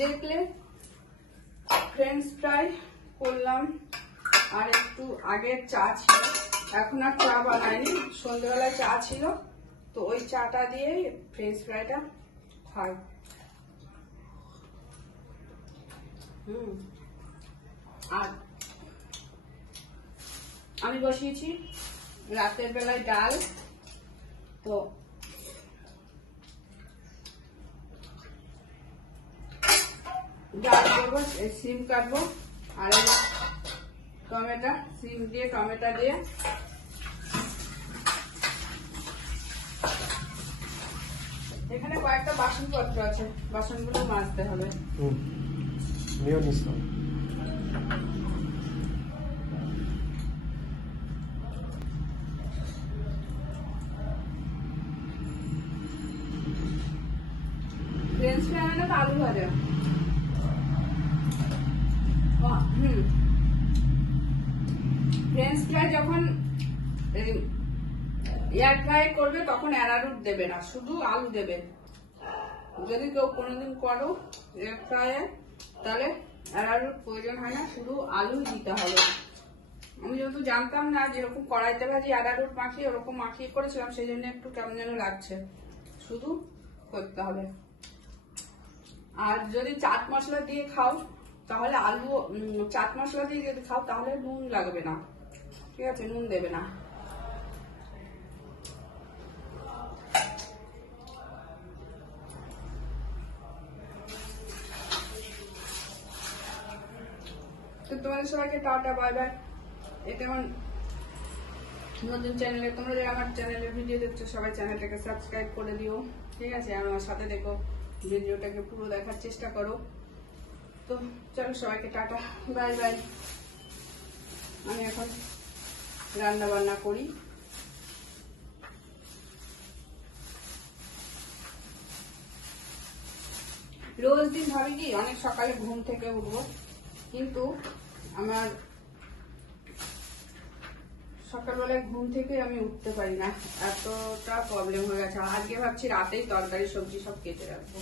দেখলে French fry করলাম, আর একটু আগের চা ছিল, এখন আর চা বানাইনি, সন্ধ্যেবেলায় চা ছিল, তো ওই চাটা দিয়ে ফ্রেঞ্চ ফ্রাইটা খাই। আর আমি বসিয়েছি রাতের বেলায় ডাল, তো ডাল করবো, সিম কাটবো, আর টমেটো, সিম দিয়ে টমেটো দিয়ে এখানে কয়েকটা বাসনপত্র আছে, বাসনগুলো মাজতে হবে। ফ্রেঞ্চ ফ্রাই মানে তো আলু ভাজা। ফ্রেঞ্চ ফ্রাই যখন এয়ার ফ্রাই করবে তখন অ্যারারুট দেবে না, শুধু আলু দেবে। যদি কেউ কোনোদিন করো এয়ার ফ্রাইয়ে, তাহলে অ্যারারুট প্রয়োজন হয় না, শুধু আলু দিতে হবে। আমি যেহেতু জানতাম না, যেরকম কড়াইতে ভাজি অ্যারারুট মাখিয়ে ওরকম মাখিয়ে করেছিলাম, সেই জন্য একটু কেমন যেন লাগছে, শুধু করতে হবে। আর যদি চাট মশলা দিয়ে খাও তাহলে আলু, চাট মশলা দিয়ে যদি খাও তাহলে নুন লাগবে না, ঠিক আছে, নুন দেবে না। তো তোমাদের সবাইকে টাটা, বাই বাই। এটা আমার নতুন চ্যানেলে, তোমরা যারা আমার চ্যানেলের ভিডিও দেখছো সবাই চ্যানেলটাকে সাবস্ক্রাইব করে দিও, ঠিক আছে, আর আমার সাথে দেখো, ভিডিওটাকে পুরো দেখার চেষ্টা করো। তো চলো সবাইকে টাটা, বাই বাই। আমি এখন রান্না বান্না করি। রোজ দিন ভাবি কি অনেক সকালে ঘুম থেকে উঠবো, কিন্তু আমার সকালবেলায় ঘুম থেকে আমি উঠতে পারি না, এতটা প্রবলেম হয়ে গেছে। আজকে ভাবছি রাতেই তরকারি সবজি সব কেটে রাখবো।